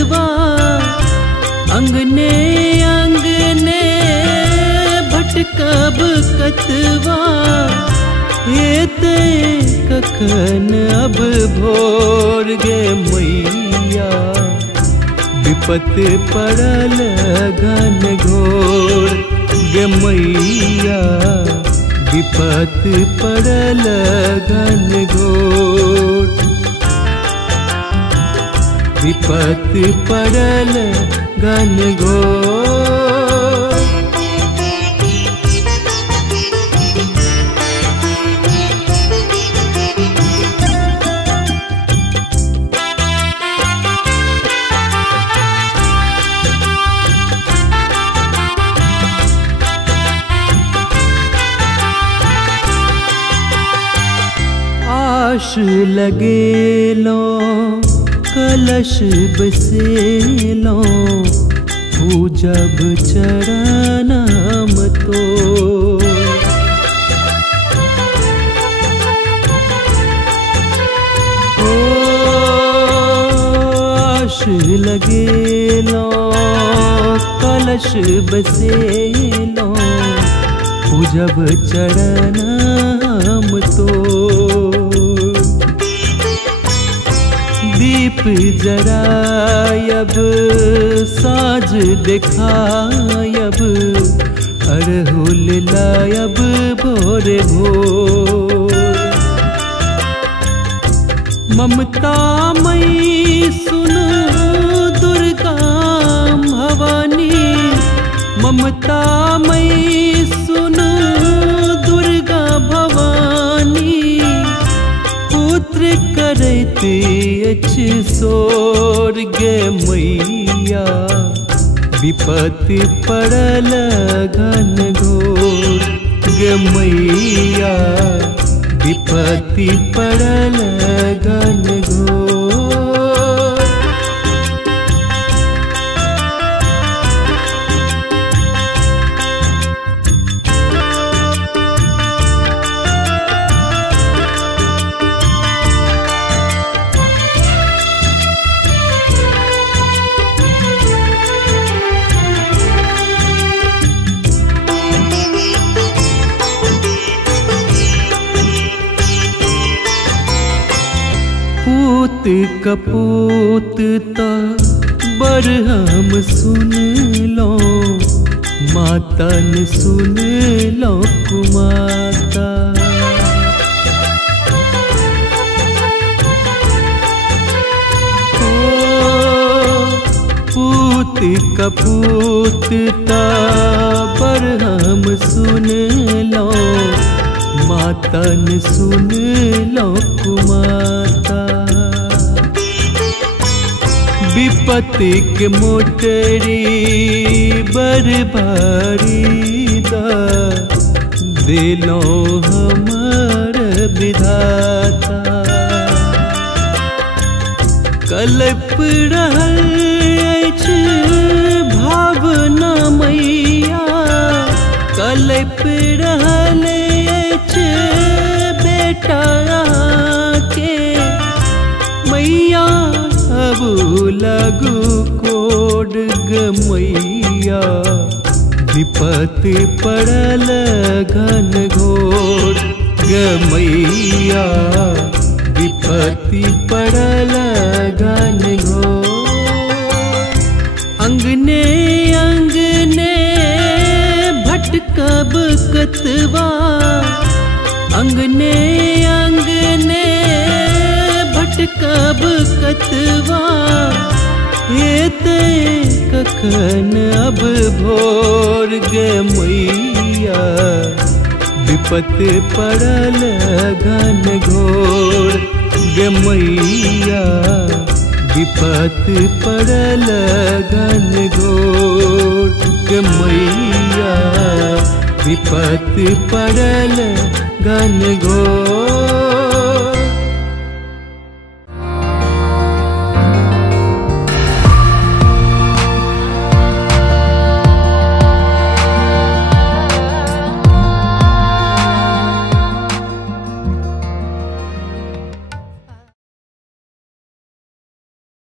कतवा अंगने अंगने भटकब कतवा हेते कखन अब भोर गे मैया विपत पड़ल घन घोर गे मैया विपत पड़ल घन घोर विपत पड़ल घन घोर। आश लगेलो कलश बसेलो पूजब चरणम तो आश लगेलो कलश बसेलो पूजब चरणम तो दीप जरायब साज दिखायब अरहुल लायब भोरे भोर ममता मई सुनो दुर्गा भवानी ममता मई सुनो दुर्गा भवानी पुत्र करते सोर गे मैया विपत पड़ल घन घोर गे मैया विपत पड़ल घन घोर। पूत कपूत ता बरहम सुन लो मातन सुन लो कुमाता पूत कपूत ता बरहम सुन लो मातन सुन लो कुमाता विपत्ति के मोटरी बरबारी दा दिलो हमार विधाता कल्प रहल अछि भावना मैया कल्प रहल अछि बेटा के मैया अब लगू कोड गमैया विपत पड़ल घन घोर गमैया विपत्ति पड़ल घन घोर अंगने अंगने भटकब कतवा अंगने अंगने भटकब कतवा हेते कखन अब भोर गे मैया विपत पड़ल घन घोर गे मैया विपत पड़ल घन घोर गे मैया विपत पड़ल घन घोर।